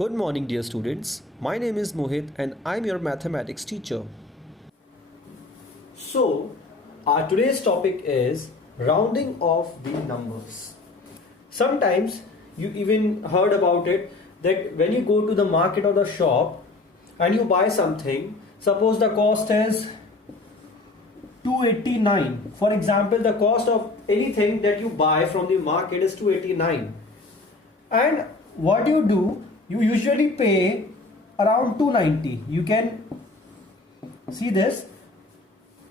Good morning, dear students. My name is Mohit and I'm your mathematics teacher. So, our today's topic is rounding off the numbers. Sometimes you even heard about it that when you go to the market or the shop and you buy something, suppose the cost is 289. For example, the cost of anything that you buy from the market is 289. And what you do, you usually pay around 290. You can see this.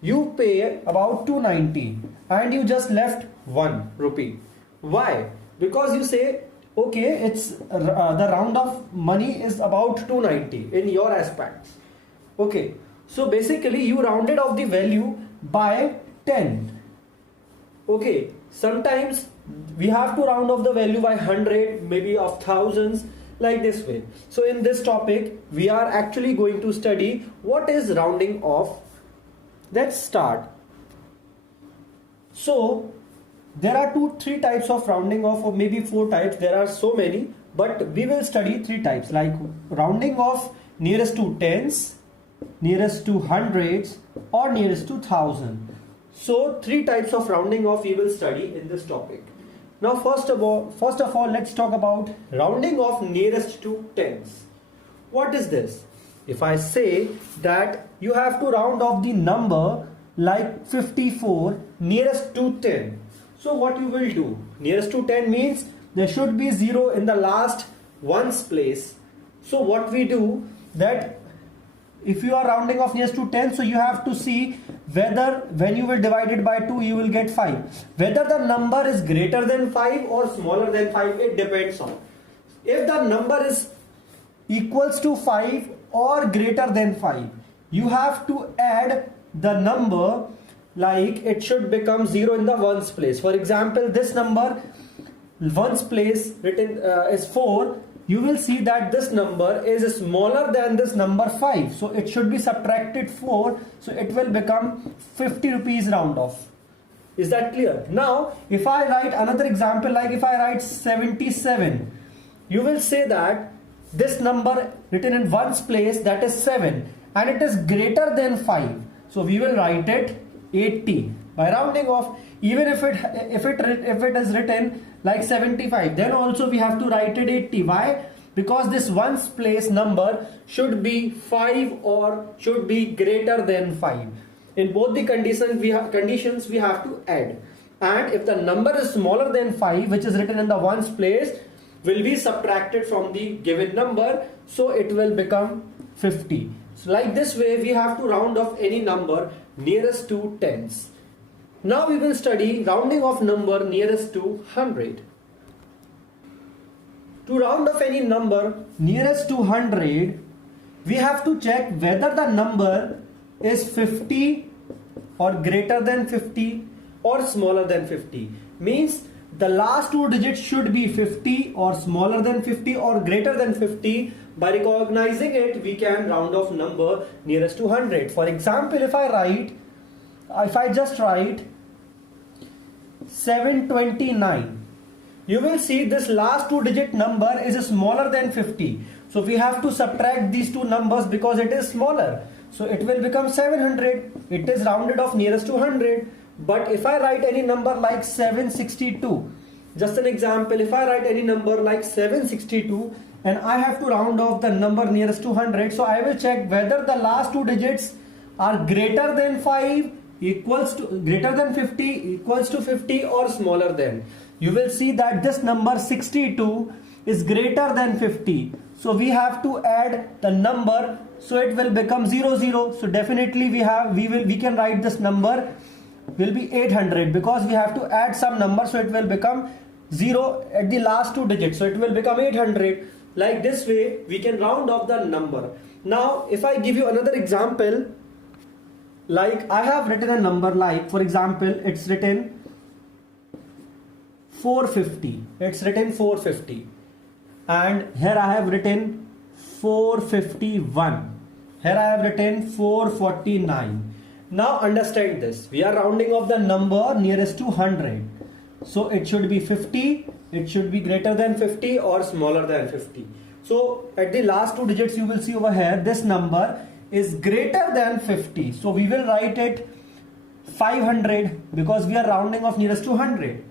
You pay about 290 and you just left 1 rupee. Why? Because you say, okay, it's the round of money is about 290 in your aspects. Okay, so basically you rounded off the value by 10. Okay, sometimes we have to round off the value by 100, maybe of thousands, like this way. So in this topic we are actually going to study what is rounding off. Let's start. So there are 3 types of rounding off, or maybe 4 types. There are so many, but we will study 3 types, like rounding off nearest to tens, nearest to hundreds, or nearest to thousand. So 3 types of rounding off we will study in this topic. Now first of all, let's talk about rounding off nearest to tens. What is this? If I say that you have to round off the number like 54 nearest to 10. So what you will do? Nearest to 10 means there should be 0 in the last ones place. So what we do, that if you are rounding off nearest to 10, so you have to see whether when you will divide it by 2 you will get 5. Whether the number is greater than 5 or smaller than 5, it depends on. If the number is equals to 5 or greater than 5, you have to add the number, like it should become 0 in the ones place. For example, this number ones place written is 4. You will see that this number is smaller than this number 5. So it should be subtracted 4. So it will become 50 rupees round off. Is that clear? Now, if I write another example, like if I write 77, you will say that this number written in ones place, that is 7, and it is greater than 5. So we will write it 80 by rounding off. Even if it is written like 75, then also we have to write it 80. Why? Because this ones place number should be 5 or should be greater than 5. In both the conditions we have to add. And if the number is smaller than 5, which is written in the ones place, will be subtracted from the given number, so it will become 50. So like this way we have to round off any number nearest to tens. Now we will study rounding off number nearest to 100. To round off any number nearest to 100, we have to check whether the number is 50 or greater than 50 or smaller than 50. Means the last 2 digits should be 50 or smaller than 50 or greater than 50. By recognizing it, we can round off number nearest to 100. For example, if I just write 729, you will see this last 2 digit number is smaller than 50. So we have to subtract these 2 numbers because it is smaller. So it will become 700. It is rounded off nearest to 100. But if I write any number like 762, just an example, if I write any number like 762 and I have to round off the number nearest to 100, so I will check whether the last 2 digits are greater than 5, equals to greater than 50, equals to 50, or smaller than. You will see that this number 62 is greater than 50. So we have to add the number, so it will become 00. So definitely we can write this number will be 800 because we have to add some number, so it will become 0 at the last 2 digits, so it will become 800. Like this way we can round off the number. Now if I give you another example, like I have written a number, like for example it's written 450. It's written 450, and here I have written 451. Here I have written 449. Now understand this. We are rounding off the number nearest to 100. So it should be 50, it should be greater than 50 or smaller than 50. So at the last two digits you will see over here, this number is greater than 50. So we will write it 500 because we are rounding off nearest to 100.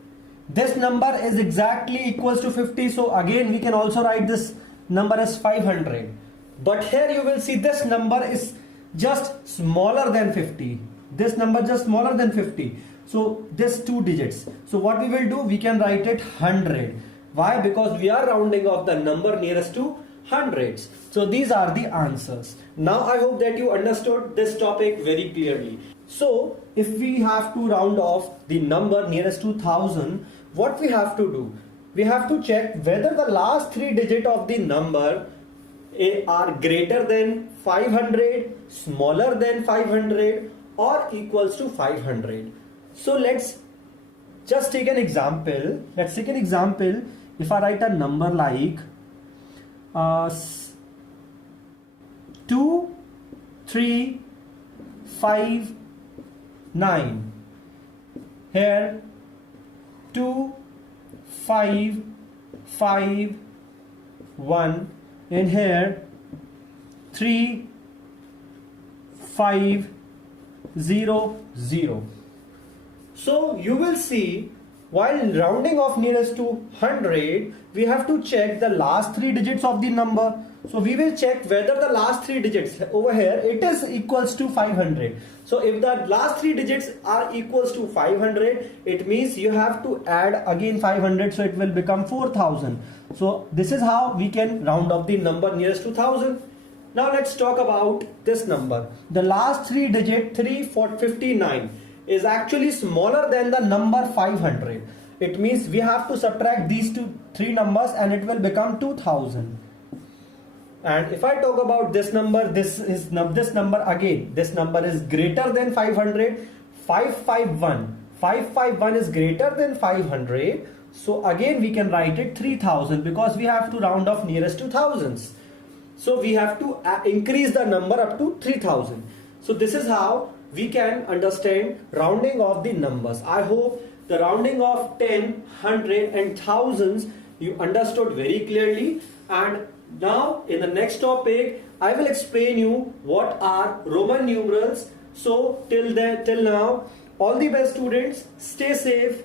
This number is exactly equals to 50. So again we can also write this number as 500. But here you will see this number is just smaller than 50. This number just smaller than 50. So this two digits. So what we will do, we can write it 100. Why? Because we are rounding off the number nearest to hundreds. So these are the answers. Now I hope that you understood this topic very clearly. So if we have to round off the number nearest to 1000, what we have to do? We have to check whether the last three digits of the number are greater than 500, smaller than 500 or equals to 500. So let's just take an example. Let's take an example. If I write a number like 2, 3, 5, 9. Here 2, 5, 5, 1. And here 3, 5, 0, 0. So you will see, while rounding off nearest to 100, we have to check the last three digits of the number. So we will check whether the last three digits over here, it is equals to 500. So if the last three digits are equals to 500, it means you have to add again 500, so it will become 4000. So this is how we can round off the number nearest to 1000. Now let's talk about this number. The last three digit 359 is actually smaller than the number 500. It means we have to subtract these three numbers and it will become 2000. And if I talk about this number, this number again, this number is greater than 500. 551 is greater than 500. So again we can write it 3000 because we have to round off nearest to thousands. So we have to increase the number up to 3000. So this is how we can understand rounding off the numbers. I hope the rounding of 10, 100 and thousands you understood very clearly. And now in the next topic I will explain you what are Roman numerals. So till now, all the best students, stay safe.